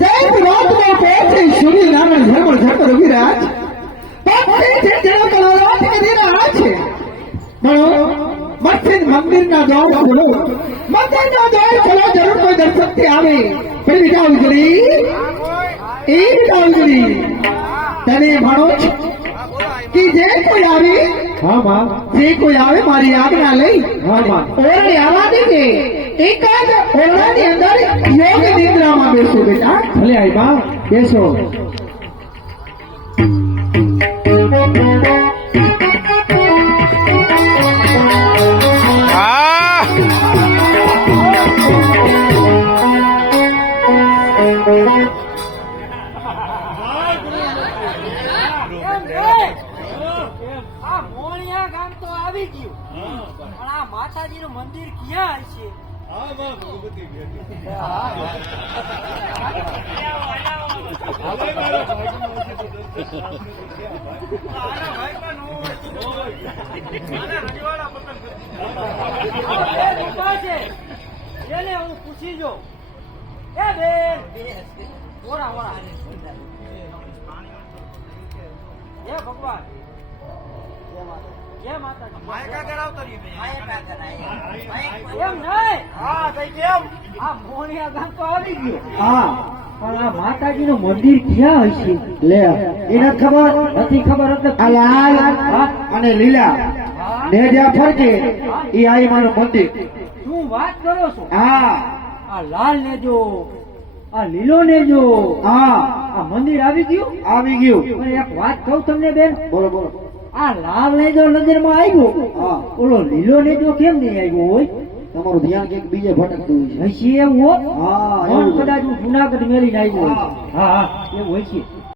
દેવ લોકમાં પહોંચી સૂર્ય નારાયણ ધર્મ ઝકર વિરાજ પક્ષી ચીંચણો કલારાત કરી રહ્યા છે ભણો મસ્જિદ મંદિરના દ્વાર ખોલો મંદિરના દ્વાર ખોલો જરૂર કોઈ દર્શકથી આવે પણ વિટા ઉજળી એ વિટા ઉજળી તને ભણો કે જે કોઈ આવે હા માં જે કોઈ આવે મારી આજ્ઞા લઈ હા માં ઓરડે આવવા દેજે એકાદ ઓરડાની અંદર યોગ નિદ્રામાં બેસો બેટા ભલે આઈ બા બેસો માતાજી નું મંદિર ક્યાં હશે? એને હું પૂછી જો એ બેન ઓરા ઓરા હે ભગવાન જય માતાજી માયકા કરાવતો રી માયકા કરાય એમ નહીં હા કઈ કેમ આ મોણિયા ગામ તો આવી ગયો હા પણ આ માતાજી નું મંદિર ક્યાં હશે લે એને ખબર નથી ખબર એટલે આ લાલ અને લીલા ને જ્યાં ફરકે ઈ આઈ મારું મંદિર શું વાત કરો છો? હા આ લાલ ને જો આ લીલો ને જો હા આ મંદિર આવી ગયું આવી ગયું પણ એક વાત કહું તમને બેન બોલો બોલો આ લાલ ને જો નજરમાં આવ્યો હા ઓલો લીલો ને જો કેમ નહીં આવ્યો હોય? તમારું ધ્યાન ક્યાંક બીજે ભટકતું હોય છે હશે એવું હો? હા પણ એવું કદાચ હું જુનાગઢ મેળીને આવ્યો હોય. હા. હા હા એવું હોય છે